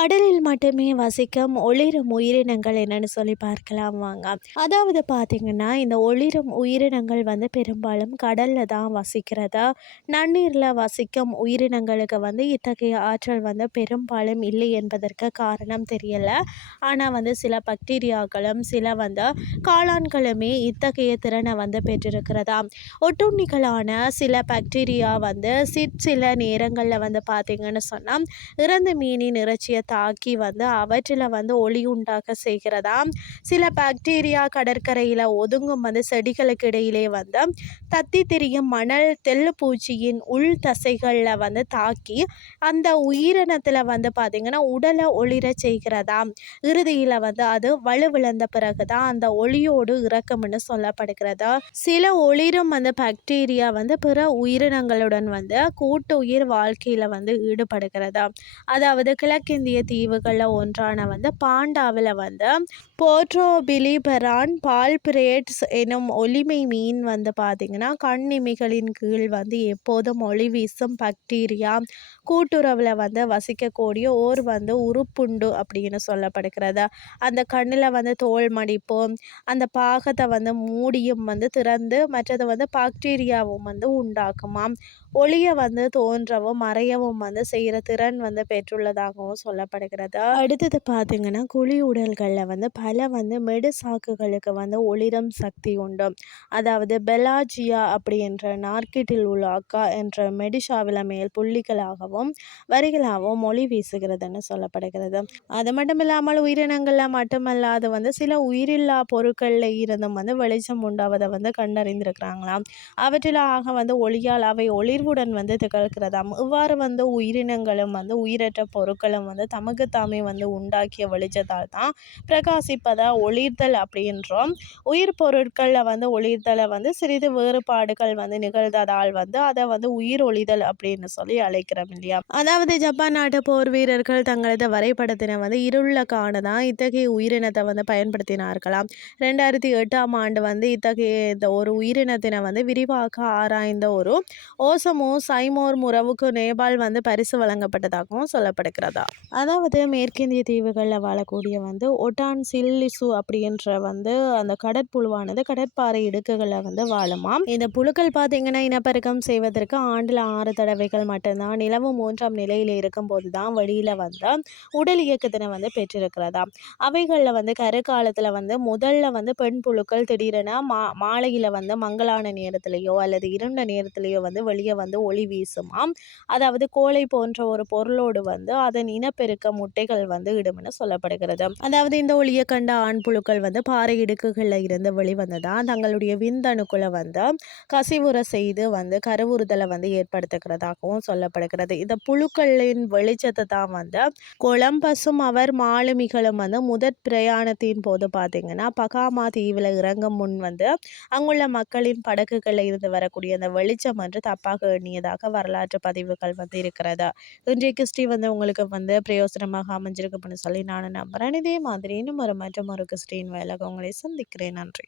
கடலில் மட்டுமே வசிக்கும் ஒளிரும் உயிரினங்கள் என்னன்னு சொல்லி பார்க்கலாம் வாங்க. அதாவது பார்த்தீங்கன்னா இந்த ஒளிரும் உயிரினங்கள் வந்து பெரும்பாலும் கடலில் தான் வசிக்கிறதா நன்னீரில் வசிக்கும் உயிரினங்களுக்கு வந்து இத்தகைய ஆற்றல் வந்து பெரும்பாலும் இல்லை என்பதற்கு காரணம் தெரியலை. ஆனால் வந்து சில பக்டீரியாக்களும் சில வந்து காளான்களுமே இத்தகைய திறனை வந்து பெற்றிருக்கிறதா. ஒட்டுண்ணிகளான சில பாக்டீரியா வந்து சிற்சில நேரங்களில் வந்து பார்த்தீங்கன்னு சொன்னால் இறந்த மீனின் இறைச்சியை தாக்கி வந்து அவற்றில் வந்து ஒளி உண்டாக செய்கிறதா சில பாக்டீரியா கடற்கரையில் ஒதுங்கும் வந்து செடிகளுக்கு இடையிலே வந்து தத்தி திரியும் மணல் தெல்லுப்பூச்சியின் உள் தசைகளில் வந்து தாக்கி அந்த உயிரினத்தில் வந்து பார்த்திங்கன்னா உடலை ஒளிர செய்கிறதா இறுதியில் வந்து அது வலுவிழந்த பிறகு தான் அந்த ஒளியோடு இறக்கம்னு சொல்லப்படுகிறது. சில ஒளிரும் அந்த பாக்டீரியா வந்து பிற உயிரினங்களுடன் வந்து கூட்டு உயிர் வாழ்க்கையில் வந்து ஈடுபடுகிறதா. அதாவது கிழக்கிந்திய தீவுகளில் ஒன்றான வந்து பாண்டாவில் வந்து போட்ரோபிலிபெரான் பால்பிரேட்ஸ் எனும் ஒலிமை மீன் வந்து பார்த்திங்கன்னா கண்ணிமிகளின் கீழ் வந்து எப்போதும் ஒளி வீசும் பாக்டீரியா கூட்டுறவில் வந்து வசிக்கக்கூடிய ஓர் வந்து உறுப்புண்டு அப்படின்னு சொல்லப்படுகிறது. அந்த கண்ணில் வந்து தோல் மடிப்பும் அந்த பாகத்தை வந்து மூடியும் வந்து திறந்து மற்றது வந்து பாக்டீரியாவும் வந்து உண்டாக்குமாம். ஒளியை வந்து தோன்றவும் மறையவும் வந்து செய்கிற திறன் வந்து பெற்றுள்ளதாகவும் சொல்லப்படுகிறது. அடுத்தது பார்த்தீங்கன்னா குழி உடல்களில் வந்து பல வந்து மெடுசாக்குகளுக்கு வந்து ஒளிரும் சக்தி உண்டு. அதாவது பெலாஜியா அப்படின்ற நார்கிட்டில் உள்ள அக்கா என்ற மெடிஷாவில் மேல் புள்ளிகளாகவும் வரிகளாகவும் மொழி வீசுகிறதுன்னு சொல்லப்படுகிறது. அது மட்டும் இல்லாமல் உயிரினங்களில் மட்டுமல்லாது வந்து சில உயிரில்லா பொருட்களில் இருந்தும் வந்து வெளிச்சம் உண்டாவதை வந்து கண்டறிந்திருக்கிறாங்களாம். அவற்றில் ஆக வந்து ஒளியால் அவை ஒளிர்வுடன் வந்து திகழ்கிறதாம். இவ்வாறு வந்து உயிரினங்களும் வந்து உயிரற்ற பொருட்களும் வந்து தமக்கு தாமே வந்து உண்டாக்கிய வெளிச்சத்தால் தான் பிரகாசிப்பதை ஒளிர்தல் அப்படின்றோம். உயிர் பொருட்களில் வந்து ஒளிர்தலை வந்து சிறிது வேறுபாடுகள் வந்து நிகழ்ந்ததால் வந்து அதை வந்து உயிர் ஒளிதல் அப்படின்னு சொல்லி அழைக்கிறோம் இல்லையா? அதாவது ஜப்பான் நாட்டு போர் வீரர்கள் தங்களது வரைபடத்தினை வந்து இருள காண தான் இத்தகைய உயிரினத்தை வந்து பயன்படுத்தினார்களாம். ரெண்டாயிரத்தி எட்டாம் ஆண்டு வந்து இத்தகைய இந்த ஒரு உயிரினத்தினை வந்து விரிவாக ஆராய்ந்த ஒரு ஓசமோ சைமோர் முறவுக்கு நேபாள் வந்து பரிசு வழங்கப்பட்டதாகவும் சொல்லப்படுகிறதா? அதாவது அதாவது மேற்கிந்திய தீவுகளில் வாழக்கூடிய வந்து ஒட்டான் சில்லிசு அப்படின்ற வந்து அந்த கடற்புழுவானது கடற்பாறை இடுக்குகளில் வந்து வாழுமாம் இந்த புழுக்கள் பார்த்தீங்கன்னா இனப்பெருக்கம் செய்வதற்கு ஆண்டில் ஆறு தடவைகள் மட்டும்தான் நிலவு மூன்றாம் நிலையில் இருக்கும்போது தான் வெளியில் வந்து உடல் இயக்கத்தினை வந்து பெற்றிருக்கிறதா? அவைகளில் வந்து கருக்காலத்தில் வந்து முதல்ல வந்து பெண் புழுக்கள் திடீரென மா மாலையில் வந்து மங்களான நேரத்திலேயோ அல்லது இருண்ட நேரத்திலேயோ வந்து வெளியே வந்து ஒளி வீசுமாம். அதாவது கோழை போன்ற ஒரு பொருளோடு வந்து அதன் இனப்பெருக்க முட்டைகள் வந்து இடும்னு சொல்லப்படுகிறது. அதாவது இந்த ஒளியை கண்ட ஆண் புழுக்கள் வந்து பாறை இடுக்குகளில் இருந்து வெளிவந்ததான் தங்களுடைய விந்தணுக்களை வந்து கசிவுற செய்து வந்து கருவுறுதலை வந்து ஏற்படுத்துகிறதாகவும் சொல்லப்படுகிறது. இந்த புழுக்களின் வெளிச்சத்தை தான் வந்து கொலம்பஸும் அவர் மாலுமிகளும் வந்து முதற் பிரயாணத்தின் போது பார்த்தீங்கன்னா பகாமா தீவில் இறங்கும் முன் வந்து அங்குள்ள மக்களின் படகுகளில் இருந்து வரக்கூடிய அந்த வெளிச்சம் வந்து தப்பாக எண்ணியதாக வரலாற்று பதிவுகள் வந்து இருக்கிறது. இன்றைக்கு கிறிஸ்டி வந்து உங்களுக்கு வந்து அவசரமாக அமைஞ்சிருக்கு அப்படின்னு சொல்லி நான் நம்புகிறேன் இதே மாதிரி இன்னும் ஒரு மற்றும் ஒரு கிறிஸ்டின் வேலை உங்களை சந்திக்கிறேன். நன்றி.